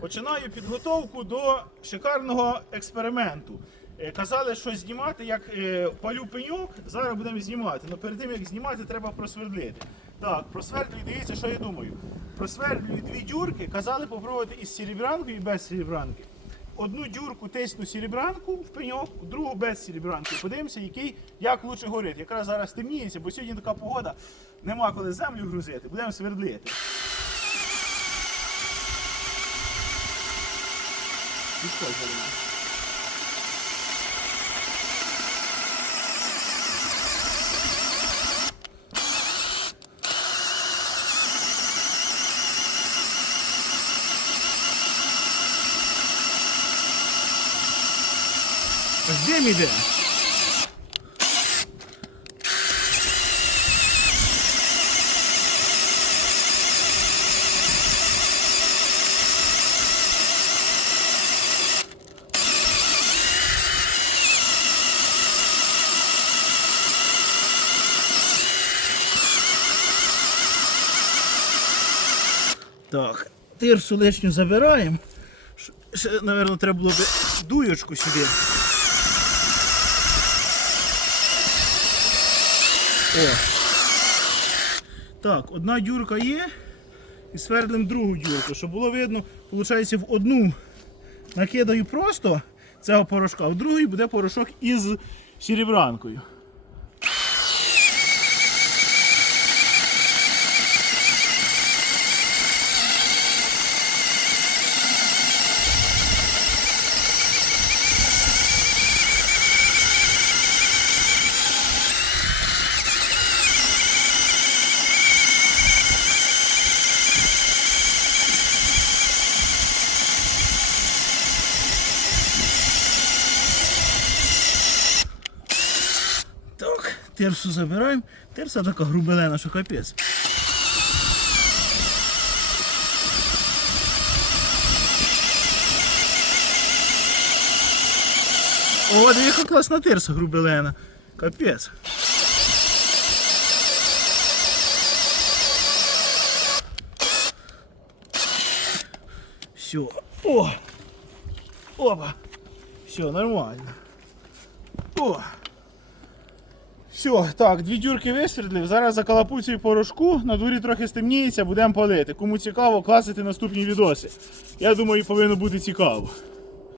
Починаю підготовку до шикарного експерименту. Е, Казали, що знімати, як е, палю пеньок, зараз будемо знімати. Але перед тим як знімати, треба просвердлити. Так, просвердлюю, дивіться, що я думаю. Просвердлюю дві дюрки, казали попробувати із серебрянкою і без серебрянки. Одну дюрку тисну серебрянку в пеньок, другу без серебрянки. Подивимося, який як лучше горить. Якраз зараз темніється, бо сьогодні така погода, нема коли землю грузити, будемо свердлити. Підходь до. Ось дим іде. Так, тирсу лишню забираємо. Ще, мабуть, треба було б дуєчку сюди. О. Так, одна дюрка є. І свердлим другу дюрку, щоб було видно, виходить, в одну накидаю просто цього порошка, а в другій буде порошок із серебранкою. Так, терсу забираємо. Терса така грубелена, що капець. О, яка класна терса грубелена. Капець. Все. О! Опа! Все, нормально. О! Все, так, дві дюрки висвердлив. Зараз закалапуцюю порошку, на дворі трохи стемніється, будемо палити. Кому цікаво, класити наступні відоси. Я думаю, повинно бути цікаво.